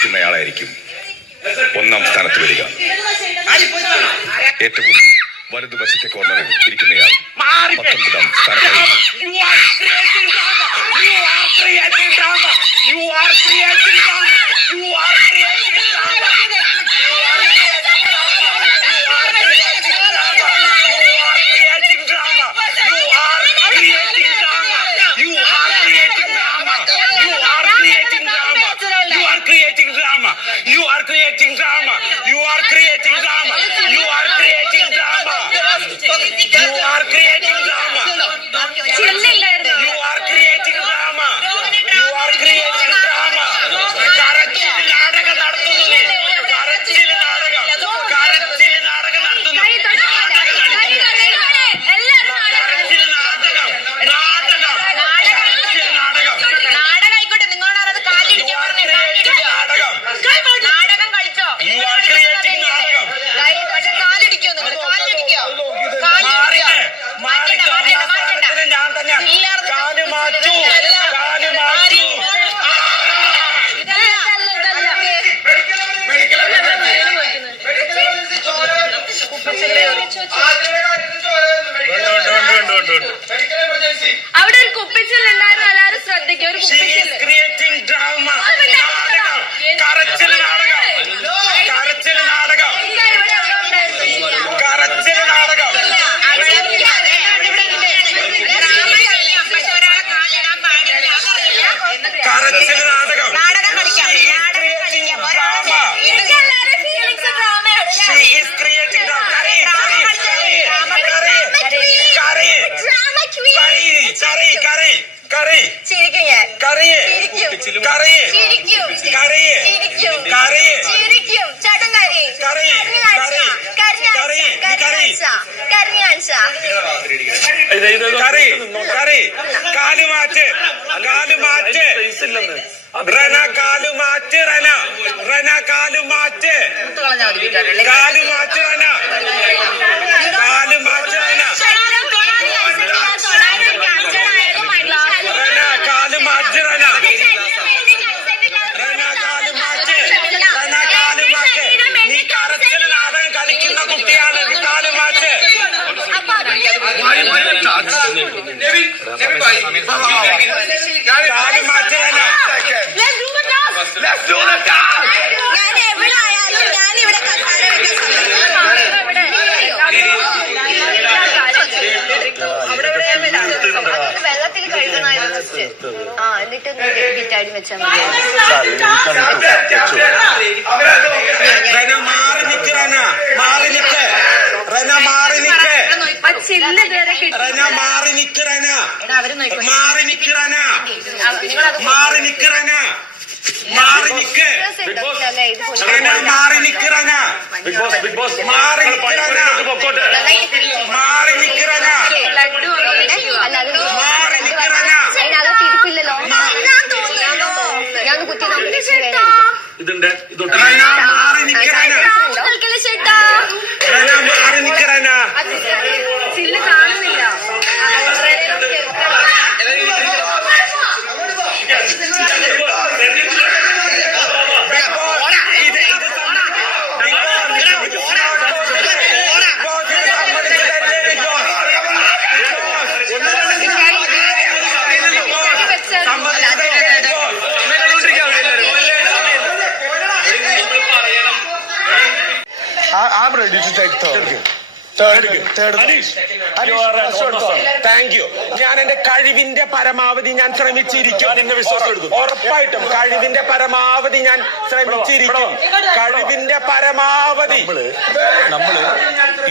ഇരിക്കുന്നയാളായിരിക്കും ഒന്നാം സ്ഥാനത്ത് വരിക. ഏറ്റവും വലതുവശത്തെ കോർണറിൽ ഇരിക്കുന്നയാൾ 19ാം സ്ഥാനത്തായിരിക്കും. You are creating drama. You are creating drama. You are creating drama. You are creating drama. You are creating drama. You are creating drama. കരച്ചിൽ നാടകം നടത്തുന്നു. കരച്ചിൽ നാടകം നടത്തുന്നു. അവിടെ ഒരു കുപ്പിച്ചിൽ ഉണ്ടായിരുന്നു, എല്ലാവരും ശ്രദ്ധിക്കും. ഒരു കുപ്പിച്ചിൽ കാലുമാറ്റ് റന കാലുമാറ്റ് റന റന കാലുമാറ്റ് കാലുമാറ്റ് റന കാലുമാറ്റ് റന റന കാലുമാറ്റ് റന റന കാലുമാറ്റ് റന കാലുമാറ്റ്. നീ കരച്ചിൽ നാടകം കളിക്കുന്ന കുട്ടിയാണ് കാലുമാറ്റ്. കാലുമാറ്റ് Rana. Let's do the dance. ഞാൻ എവിടെ ആയാലും ഞാൻ ഇവിടെ കസാര വെക്കാൻ വെള്ളത്തിൽ കഴുകണമായിരുന്നു. എന്നിട്ട് ഗിറ്റാരി വെച്ചാൽ മതി. മാറി നിക്ക് റന, മാറി നിക്ക് റന, മാറി നിക്ക് ചില്ല് ഇതുവരെ കിട്ടി. റന മാറി നിക്ക് റന, മാറി നിക്ക് റന, മാറി നിക്ക് റന, മാറി നിക്ക് റന, മാറി നിക്ക് റന, മാറി നിക്ക് റന, മാറി നിക്ക് റന, മാറി നിക്ക് റന. അതിനകത്ത് ഇരിപ്പില്ലല്ലോ. ഞാൻ കുത്തി നോക്കി. റന മാറി നിക്ക് റന, ചേട്ടാ റന മാറി നിക്ക് റന. ചില്ല് കാണുന്നില്ല. I'm ready to take third. Thank you. ഞാൻ എന്റെ കഴിവിന്റെ പരമാവധി ഞാൻ ശ്രമിച്ചിരിക്കും. ഉറപ്പായിട്ടും കഴിവിന്റെ പരമാവധി ഞാൻ ശ്രമിച്ചിരിക്കും. കഴിവിന്റെ പരമാവധി. നമ്മള്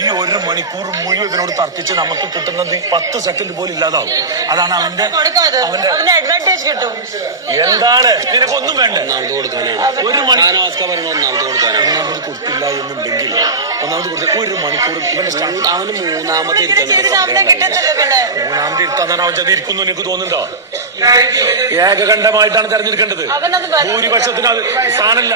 ഈ 1 മണിക്കൂർ മുഴുവൻ ഇതിനോട് തർക്കിച്ച് നമുക്ക് കിട്ടുന്നത് 10 സെക്കൻഡ് പോലും ഇല്ലാതാവും. അതാണ് അവന്റെ അഡ്വാൻറ്റേജ് കിട്ടും. എന്താണ് നിനക്കൊന്നും വേണ്ട. 1 മണിക്കൂർ കൊടുത്തില്ല എന്നുണ്ടെങ്കിൽ ഒന്നാമത് കൊടുത്ത 1 മണിക്കൂർ ഇവന്റെ അവന് മൂന്നാമത്തെ ഇരുത്താന്നാണ് അവൻ ചെന്നിരിക്കുന്നു. എനിക്ക് തോന്നുന്നുണ്ടോ? ഏകകണ്ഠമായിട്ടാണ് തെരഞ്ഞെടുക്കേണ്ടത്. ഭൂരിപക്ഷത്തിന് സ്ഥാനമില്ല.